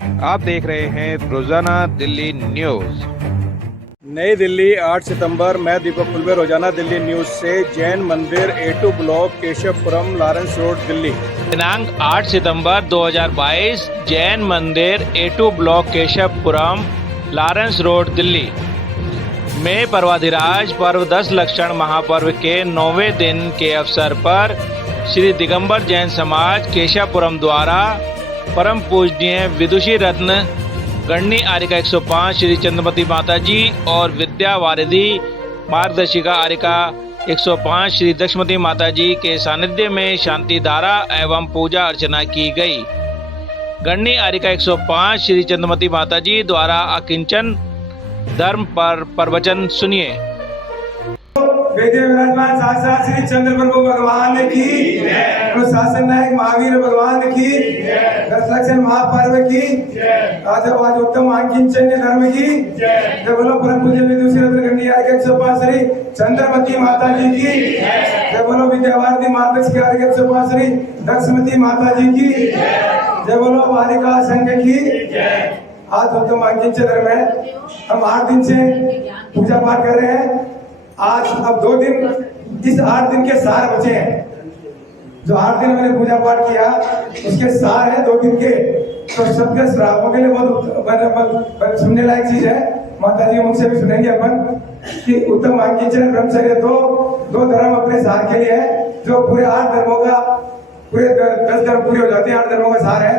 आप देख रहे हैं रोजाना दिल्ली न्यूज। नई दिल्ली 8 सितंबर। मैं दीपक कुलबे, रोजाना दिल्ली न्यूज से। जैन मंदिर A2 block, Keshavpuram, Lawrence road, Delhi. दिनांक 8 सितंबर 2022 जैन मंदिर A2 block, Keshavpuram, Lawrence road, Delhi में पर्वाधिराज पर्व 10 लक्षण महापर्व के 9वें दिन के अवसर पर श्री दिगंबर जैन समाज केशवपुरम द्वारा परम पूजनीय विदुषी रत्न गणनी आर्यिका 105 श्री चंद्रमती माता जी और विद्या वारिधि मार्गदर्शिका आर्यिका 105 श्री दक्षमती माता जी के सानिध्य में शांति धारा एवं पूजा अर्चना की गई। गणनी आर्यिका 105 श्री चंद्रमती माता जी द्वारा अकिंचन धर्म पर प्रवचन सुनिए। वेदे विराजमान साक्षात श्री चंद्र प्रभु भगवान की, शासन नायक महावीर भगवान की, 10 लक्षण महापर्व की, आज उत्तम आकिंचन्य धर्म की, जय बोलो परम पूज्य विदुषी रत्न गणनी आर्यिका 105 श्री चंद्रमती माता जी की, जय बोलो विद्यावारिधि मार्गदर्शिका आर्यिका 105 श्री दक्षमती माता जी की, जय बोलो बालिका संघ की। आज उत्तम आकिंचन्य धर्म है। हम 8 दिन से पूजा पाठ कर रहे हैं। आज अब 2 दिन, इस 8 दिन के सार बचे हैं। जो 8 दिन मैंने पूजा पाठ किया उसके सार है 2 दिन के। तो सबके श्रावकों के लिए बहुत सुनने लायक चीज है। माता जी मुझसे भी सुनेंगे अपन कि उत्तम आकिंचन ब्रह्मचर्य दो धर्म अपने सार के लिए है। जो पूरे 8 धर्मों का, पूरे 10 धर्म पूरे हो जाते हैं। 8 धर्मों का सार है।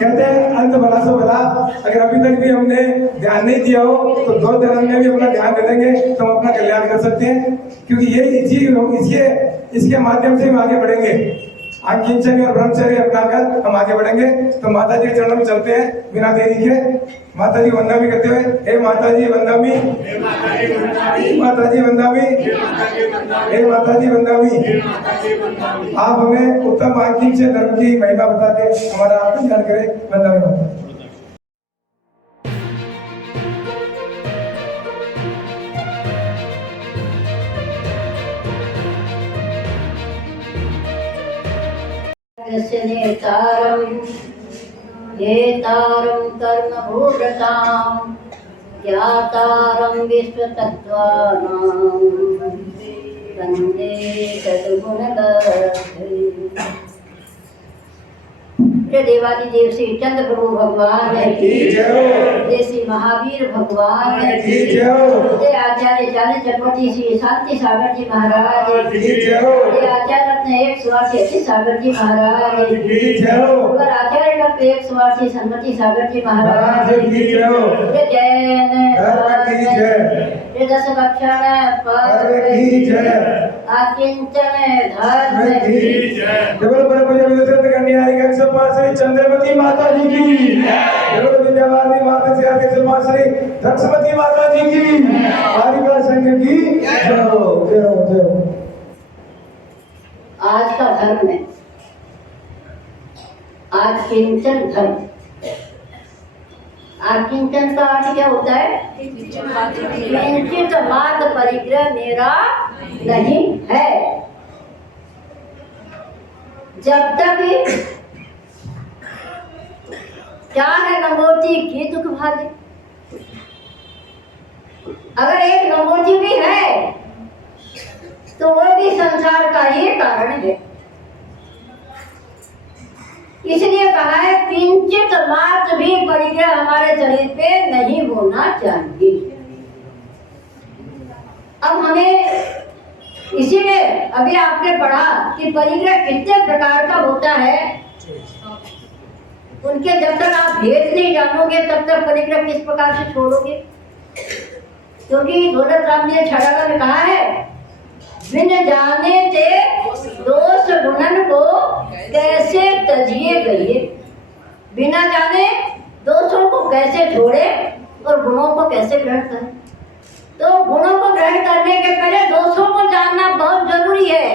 कहते हैं अंत भला सो भला। अगर अभी तक भी हमने ध्यान नहीं दिया हो तो 2 धर्म में भी अपना ध्यान दे देंगे तो हम अपना कल्याण कर सकते हैं। क्योंकि ये इसके माध्यम से हम आगे बढ़ेंगे। आकिंचन और ब्रह्मचर्य अपनाकर हम आगे बढ़ेंगे। तो माता जी के चरणों में चलते हैं बिना देरी के। माता जी वंदना भी करते हुए, हे माता जी वंदनामी, माता जी वंदनामी, हे माता जी वंदनामी। आप हमें उत्तम आकिंचन धर्म की महिमा बता के हमारा आप कल्याण करें। वंदनामी माता। हेतारं कर्मभूषतां ज्ञातारं विश्वतत्त्वानां वन्दे सद्गुणगणैः। देवादिदेव श्री चंद्र प्रभु भगवान की जय, श्री महावीर भगवान की जय, आचार्य चालीस चक्रवर्ती श्री शांति सागर जी महाराज की जय, आचार्य रत्न 188 सागर जी महाराज की जय, आचार्य रत्न 188 सन्मति सागर जी महाराज की जय, जैन धर्म की जय, 10 लक्षण पर्व की जय, आकिंचन धर्म की जय। केवल परम पूज्य विदुषी रत्न गणनी आर्यिका 105 श्री चंद्रमती माता जी की, केवल विद्यावारिधि मार्गदर्शिका आर्यिका 105 श्री दक्षमती माता जी की, बालिका संघ की जय हो, जय हो, जय हो। आज का धर्म है आकिंचन धर्म। आकिंचन का अर्थ क्या होता है? किंचित मात्र परिग्रह मेरा नहीं है। जब तक क्या है नमोती की दुख भागे। अगर एक नमोती भी है तो वो भी संसार का ही कारण है। इसलिए कहा है किंचित मात्र भी परिग्रह हमारे शरीर पे नहीं होना चाहिए। अब हमें इसीलिए अभी आपने पढ़ा कि परिग्रह कितने प्रकार का होता है। उनके जब तक आप भेद नहीं जानोगे तब तक परिग्रह किस प्रकार से छोड़ोगे। क्योंकि दौलत राम ने छड़ा में कहा है, बिन जाने ते दोष गुणन को कैसे तजिए गए। बिना जाने दोषों को कैसे छोड़े और गुणों को कैसे ग्रहण करें। तो गुणों को ग्रहण करने के पहले दोषों को जानना बहुत जरूरी है।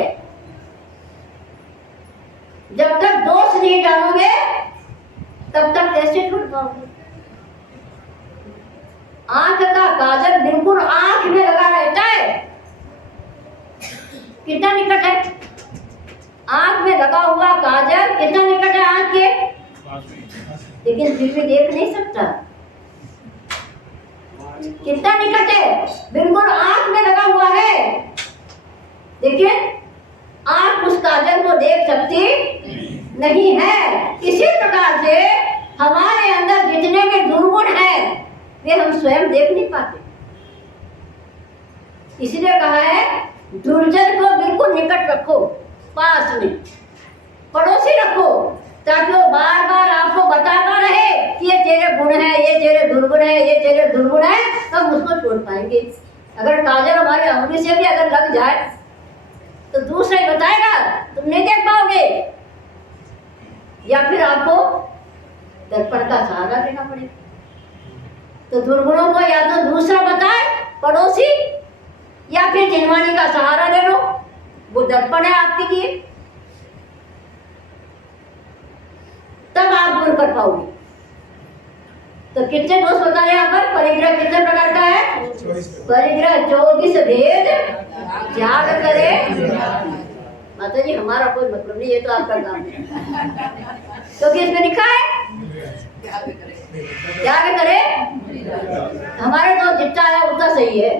जब तक दोष नहीं जानोगे तब तक कैसे छूट पाओगे। आंख का काजल बिल्कुल आंख में लगा रहता है, कितना निकट है। आंख में लगा हुआ काजल कितना निकट है आंख के, लेकिन फिर भी देख नहीं सकता। कितना निकट है, बिल्कुल आंख में लगा हुआ है, लेकिन आंख उस काजल को देख सकती नहीं है। इसी प्रकार से हमारे अंदर जितने भी दुर्गुण हैं वे हम स्वयं देख नहीं पाते। इसलिए कहा है दुर्जन को बिल्कुल निकट रखो, पास में पड़ोसी रखो, ताकि वो बार बार आपको बताता रहे कि ये तेरे गुण है, ये तेरे दुर्गुण है, ये तेरे दुर्गुण है, तो हम उसको छोड़ पाएंगे। अगर काजल हमारे अंगुली से भी अगर लग जाए तो दूसरा ही बताएगा, तुम नहीं देख पाओगे, या फिर आपको दर्पण का सहारा लेना पड़ेगा। तो दुर्गुणों को या तो दूसरा बताए पड़ोसी, या फिर जिनवानी का सहारा ले लो, वो दर्पण है आपके लिए, तब आप दूर कर पाओगे। तो कितने दोष बता रहे यहाँ पर? परिग्रह कितने प्रकार का है? परिग्रह 24 भेद त्याग करे। माता जी हमारा कोई मतलब नहीं, ये तो आपका काम है, क्योंकि इसमें लिखा है त्याग करे। हमारे तो जितना आया उतना सही है,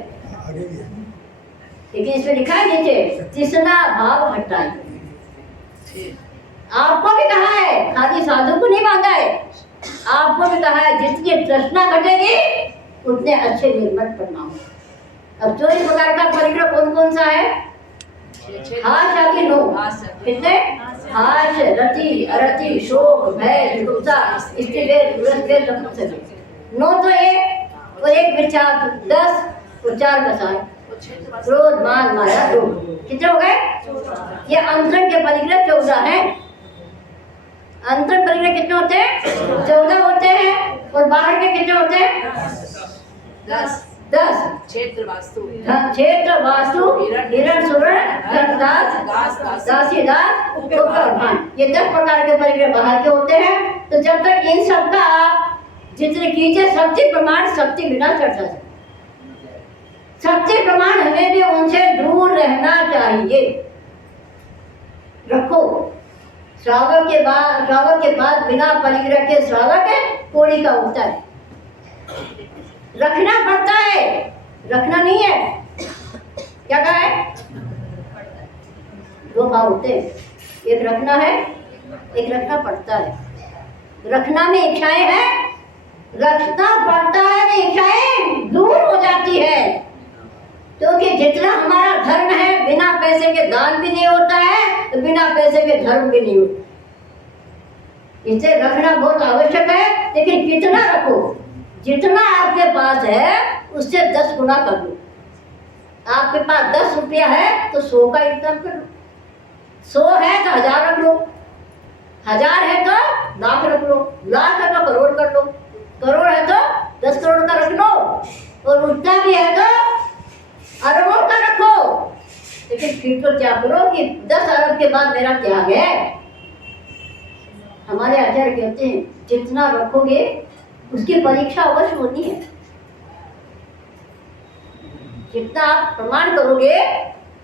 लेकिन इसमें लिखा है नीचे तृष्णा भाव हटाई। आपको भी कहा है, खाली साधु को नहीं मांगा है, आपको भी कहा है जितनी तृष्णा घटेगी उतने अच्छे निर्मल परिणाम। अब 24 प्रकार का परिग्रह कौन कौन सा है? हाश आदि नो कितने? हाश, रति, अरति, शोक, भय, दुखता, स्त्रीवेद, पुरुषवेद, नपुंसकवेद। 9 तो एक और एक विचार 10 और 4 का सार क्रोध, मान, माया, लोभ। कितने हो गए? ये अंतर के परिग्रह 14 है। अंतर परिग्रह कितने होते हैं? 14 होते हैं। और बाहर के कितने होते हैं? 10। क्षेत्र वास्तु, क्षेत्र वास्तु, हिरण सुवर्ण, दास, दासी दास, उपकरण। ये 10 प्रकार के परिग्रह बाहर के होते हैं। तो जब तक इन सब का आप जितने कीजिए शक्ति प्रमाण, शक्ति बिना चढ़ता है। शक्ति प्रमाण हमें भी उनसे दूर रहना चाहिए। रखो श्रावक के बाद बिना परिग्रह के श्रावक कोड़ी का उठता है। रखना पड़ता है, रखना नहीं है। क्या कहा है? 2 भाव होते हैं, एक रखना है, एक रखना पड़ता है। रखना में इच्छाएं हैं, रखना पड़ता है, इच्छाएं दूर हो जाती है। क्योंकि जितना हमारा धर्म है, बिना पैसे के दान भी नहीं होता है, तो बिना पैसे के धर्म भी नहीं होता। इसे रखना बहुत आवश्यक है, लेकिन कितना रखो? जितना आपके पास है उससे 10 गुना कर लो। आपके पास 10 रुपया है तो 100 का इंतजाम कर लो। 100 है तो 1000 रख लो, 1000 है तो लाख रख लो, लाख है तो करोड़ कर लो, करोड़ है तो 10 करोड़ का रख लो, और उतना भी है तो अरबों का रखो। लेकिन फिर तो क्या करो कि 10 अरब के बाद मेरा त्याग है। हमारे आचार्य कहते हैं जितना रखोगे उसकी परीक्षा अवश्य होनी है। जितना आप प्रमाण करोगे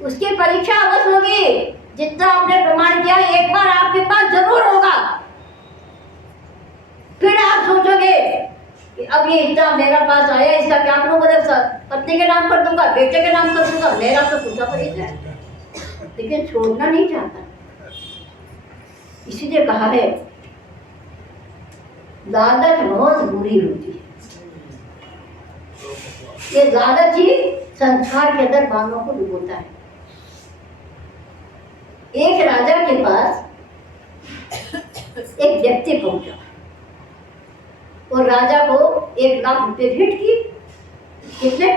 उसकी परीक्षा अवश्य होगी। जितना आपने प्रमाण किया एक बार आपके पास जरूर होगा। फिर आप सोचोगे कि अब ये इतना मेरा पास आया, इसका क्या करूँ? बोले पत्नी के नाम कर दूंगा, बेटे के नाम कर दूंगा, मेरा तो पूछा पड़ेगा। लेकिन छोड़ना नहीं चाहता, इसीलिए कहा है लालच बहुत बुरी होती है। ये लालच ही संसार के अंदर बालों को डुबोता है। एक राजा के पास एक व्यक्ति पहुंचा और राजा को 1 लाख रुपए भेंट किए। कितने?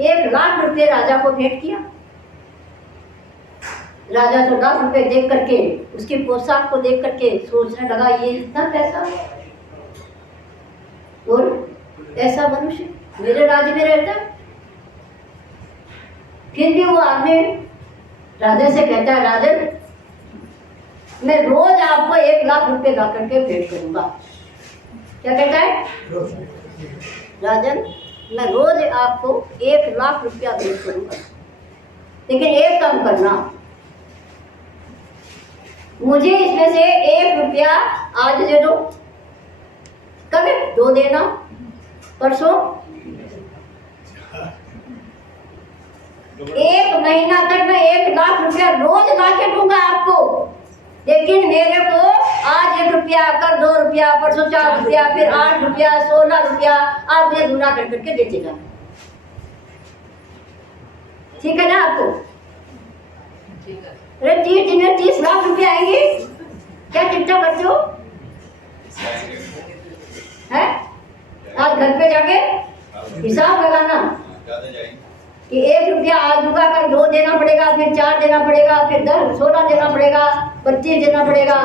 1 लाख रुपए राजा को भेंट किया। राजा तो लाख रुपए देख करके, उसकी पोशाक को देख करके सोचने लगा ये इतना पैसा और ऐसा मनुष्य मेरे राज्य में रहता। फिर भी वो आदमी राजा से कहता है राजन मैं रोज आपको 1 लाख रुपए ला करके भेंट करूंगा। क्या कहता है? राजन मैं रोज आपको 1 लाख रुपया भेंट करूंगा, लेकिन एक काम करना, मुझे इसमें से 1 रुपया आज दे दो, कल 2 देना, परसों 1 महीना तक मैं 1 लाख रुपया रोज ला के दूंगा आपको। लेकिन मेरे को आज 1 रुपया, कल 2 रुपया, परसों 4 रुपया, फिर 8 रुपया, 16 रुपया, आप मुझे गुना कर करके देते जाना। ठीक है ना आपको? अरे 30 दिन में 30 लाख रुपया आएंगे, क्या चिंता करते हो? है? आज घर पे जाके हिसाब लगाना कि 1 रुपया आज दूंगा, कल 2 देना पड़ेगा, फिर 4 देना पड़ेगा, फिर 10, 16 देना पड़ेगा, 25 देना पड़ेगा।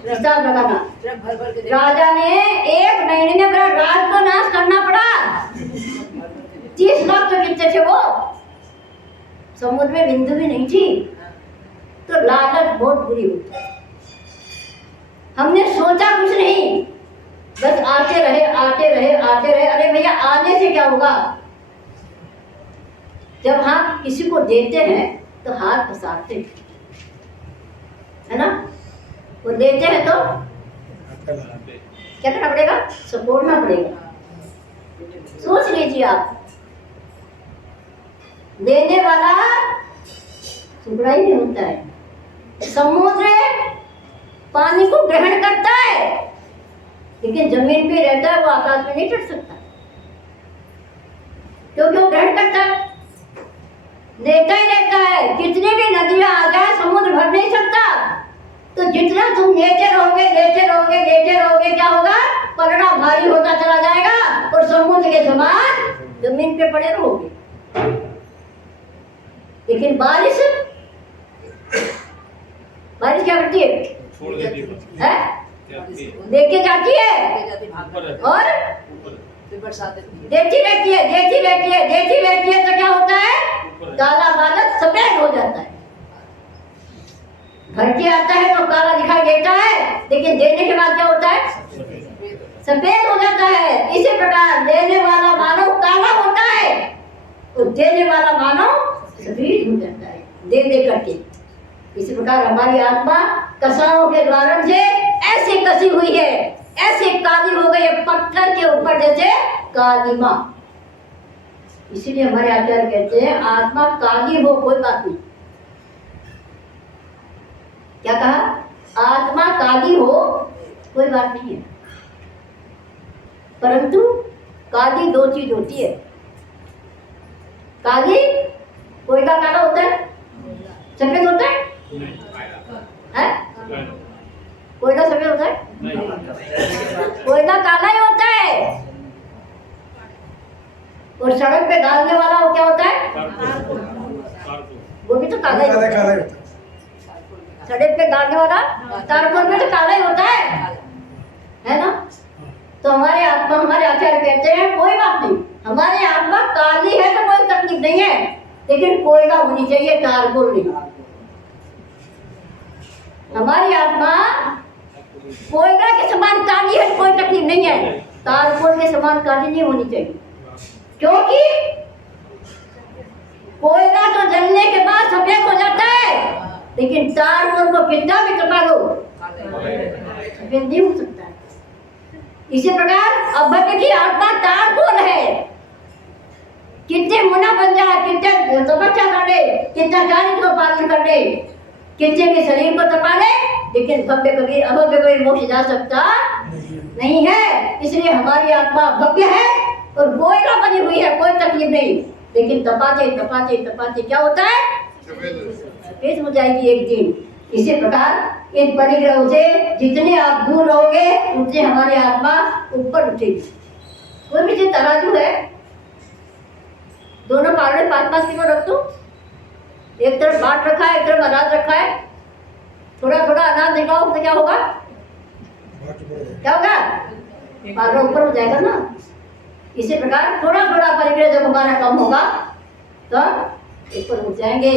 हिसाब लगाना। राजा ने 1 महीने में अपना राज को नाश करना पड़ा। 30 लाख तो कितने थे वो? समुद्र में बिंदु भी नहीं थी। तो लालच बहुत बुरी होती है। हमने सोचा कुछ नहीं, बस आते रहे आते रहे आते रहे। अरे भैया, आने से क्या होगा? जब हाथ किसी को देते हैं तो हाथ फंसाते हैं, है ना? वो देते हैं तो क्या करना पड़ेगा? सपोर्टना पड़ेगा। सोच लीजिए आप, देने वाला टुकड़ा ही नहीं होता है। समुद्र पानी को ग्रहण करता है, लेकिन जमीन पे रहता है, वो आकाश में नहीं चढ़ सकता, क्योंकि वो ग्रहण करता है, देता ही रहता है। कितनी भी नदियां आ जाए, समुद्र भर नहीं सकता। तो जितना तुम लेते रहोगे लेते रहोगे लेते रहोगे, क्या होगा? पलड़ा भारी होता चला जाएगा और समुद्र के समान जमीन पे पड़े रहोगे। लेकिन बारिश क्या करती है? लेके जाती है और देती रहती है, देती रहती है, देती रहती है। तो क्या होता है? काला बादल सफेद हो जाता है। घर के आता है तो काला दिखाई देता है, लेकिन देने के बाद क्या होता है? सफेद हो जाता है। इसी प्रकार देने वाला मानव काला होता है और देने वाला मानव सफेद हो जाता है, दे दे करके। इसी प्रकार हमारी आत्मा कसाओं के द्वारा से ऐसे कसी हुई है, ऐसे काली हो गई है, पत्थर के ऊपर जैसे कालीमा। इसीलिए हमारे आचार्य कहते हैं, आत्मा काली हो कोई बात नहीं। क्या कहा? आत्मा काली हो कोई बात नहीं है, परंतु काली 2 चीज होती है। काली, कोयला काला होता है, सफेद होता है? कोयला सफेद होता है? कोयला काला ही होता है। और सड़क पे डालने वाला वो क्या होता है? वो भी तो काला ही होता है। सड़क पे डालने वाला तारकोल में तो काला ही होता है ना? तो हमारे आत्मा, हमारे आचार्य कहते हैं कोई बात नहीं, हमारी आत्मा काली है तो कोई तकलीफ नहीं है, लेकिन कोयला होनी चाहिए, तारकोल नहीं। हमारी आत्मा कोयला के समान काली है, कोई तकलीफ नहीं है, तारकोल के समान काली नहीं होनी चाहिए। क्योंकि कोयला तो जलने के बाद सफेद हो जाता है, लेकिन तारकोल को कितना भी तपा लो सफेद नहीं हो सकता। इसी प्रकार अभद्र की आत्मा तारकोल है। कितने मुना बन जाए, कितने तपस्या कर ले, कितना चारित्र को पालन कर ले, कितने के शरीर को तपा ले, लेकिन भव्य कभी अभव्य कभी मोक्ष जा सकता नहीं है। इसलिए हमारी आत्मा भव्य है और कोयला बनी हुई है, कोई तकलीफ नहीं, लेकिन तपाते तपाते तपाते क्या होता है? सफेद हो जाएगी एक दिन। इसी प्रकार इन परिग्रहों से जितने आप दूर रहोगे, उतने हमारी आत्मा ऊपर उठेगी। कोई भी चीज तराजू है, दोनों पावड़े 5-5 किलो रख दो, एक तरफ बाट रखा है, एक तरफ अनाज रखा है, थोड़ा थोड़ा अनाज दिखाओ तो क्या होगा? क्या होगा? पावड़ा ऊपर हो जाएगा ना। इसी प्रकार थोड़ा थोड़ा परिग्रह जब हमारा कम होगा तो ऊपर उठ जाएंगे।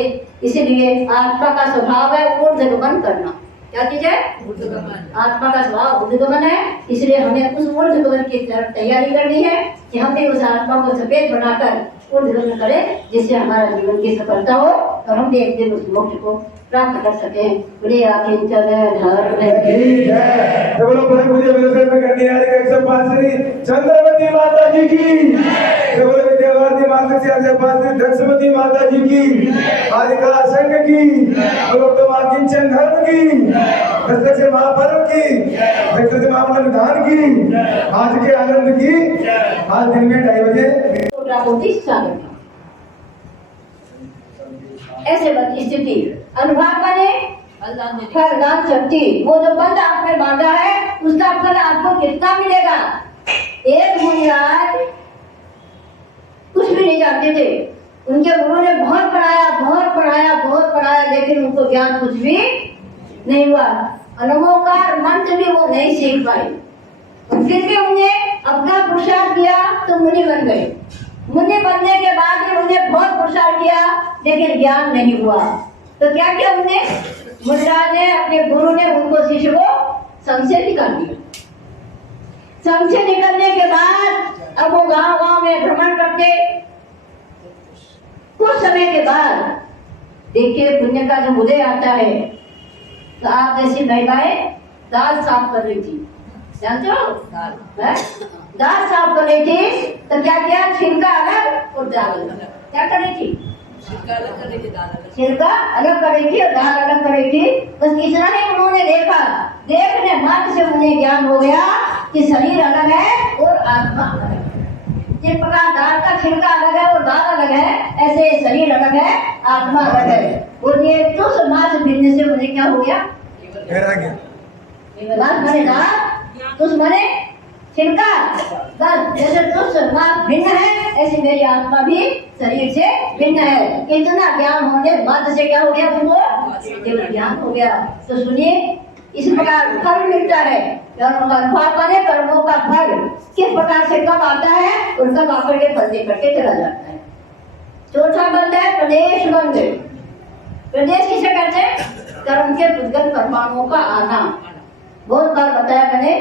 इसीलिए आत्मा का स्वभाव है ऊर्ध्वगमन करना। क्या चीज है? आत्मा का स्वभाव ऊर्ध्वगमन है। इसलिए हमें उस ऊर्ध्वगमन की तरफ तैयारी करनी है कि हम भी उस आत्मा को सफेद बनाकर ऊर्ध्वगमन करें, जिससे हमारा जीवन की सफलता हो। और हम भी एक दिन उस मोक्ष को प्राप्त कर सके। बोले आकिंचन धर्म की जय। तो बोलो बड़े मुझे विलसन में करनी आ रही 105 श्री चंद्रवती माता जी की। तो बोलो विद्यावादी माता से 105 श्री दक्षमती माता जी की। आदिका संघ की। बोलो तो आकिंचन धर्म की। दशरथ से महापर्व की। दशरथ से महामंडल की। आज के आनंद की। आज दिन में 2:30 बजे ऐसे बदी स्थिति अनुभाग बने फलदान शक्ति। वो जो बंद आंख में बांधा है उसका फल आपको कितना मिलेगा। एक मुनिराज कुछ भी नहीं जानते थे, उनके गुरु ने बहुत पढ़ाया लेकिन उनको ज्ञान कुछ भी नहीं हुआ। अनमोकार मंत्र भी वो नहीं सीख पाए। फिर भी उन्होंने अपना पुरुषार्थ किया तो मुनि बन गए। मुनि बनने के बाद भी उन्हें बहुत पुरुषार्थ किया लेकिन ज्ञान नहीं हुआ। तो क्या किया उन्होंने, मुनिराज ने अपने गुरु ने उनको शिष्य को संशय निकाल दिया। संशय निकलने के बाद अब वो गांव में भ्रमण करते। कुछ समय के बाद देखिए पुण्य का जब उदय आता है तो आप जैसी महिलाएं दाल साफ कर रही थी, जानते हो दाल साफ कर रही थी तो क्या किया, छिलका अलग और दाल अलग। क्या कर रही थी, छिलका अलग कर रही थी और दाल अलग कर रही थी। बस इतना ही उन्होंने देखा, देखने मात्र से उन्हें ज्ञान हो गया कि शरीर अलग है और आत्मा अलग है। जिस प्रकार दाल का छिलका अलग है और दाल अलग है, ऐसे शरीर अलग है, आत्मा अलग है। और ये तुझ मात्र भिन्न से उन्हें क्या हो गया, तुझ मने छिलका। बस जैसे तुझ मात्र भिन्न है ऐसे मेरी आत्मा भी शरीर से भिन्न है। इतना ज्ञान होने मात्र से क्या हो गया, उनको केवल ज्ञान हो गया। तो सुनिए इस प्रकार फल मिलता है, कर्मों का फल किस प्रकार से कब आता है और कब आकर के फल दे करके चला जाता है। चौथा बंद है प्रदेश बंद। प्रदेश किसे कहते हैं, कर्म के उद्गत परमाणुओं का आना। बहुत बार बताया मैंने,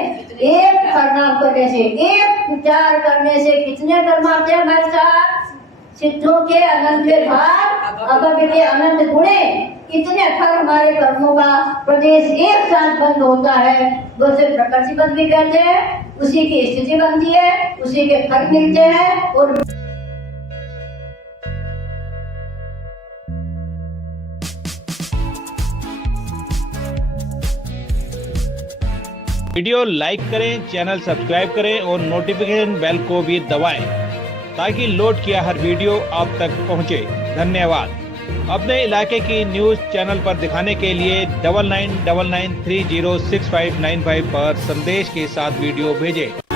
एक प्रणाम करने से, एक विचार करने से कितने कर्म आते हैं हमारे साथ। सिद्धों के अनंत भाग, अभव्य के अनंत गुणे, इतने फल हमारे कर्मों का प्रदेश एक साथ बंद होता है। वो से प्रकृति बंद भी कहते हैं, उसी की स्थिति बनती है, उसी के फल मिलते हैं। और वीडियो लाइक करें, चैनल सब्सक्राइब करें और नोटिफिकेशन बेल को भी दबाएं ताकि लोड किया हर वीडियो आप तक पहुंचे। धन्यवाद। अपने इलाके की न्यूज़ चैनल पर दिखाने के लिए 9999306595 पर संदेश के साथ वीडियो भेजें।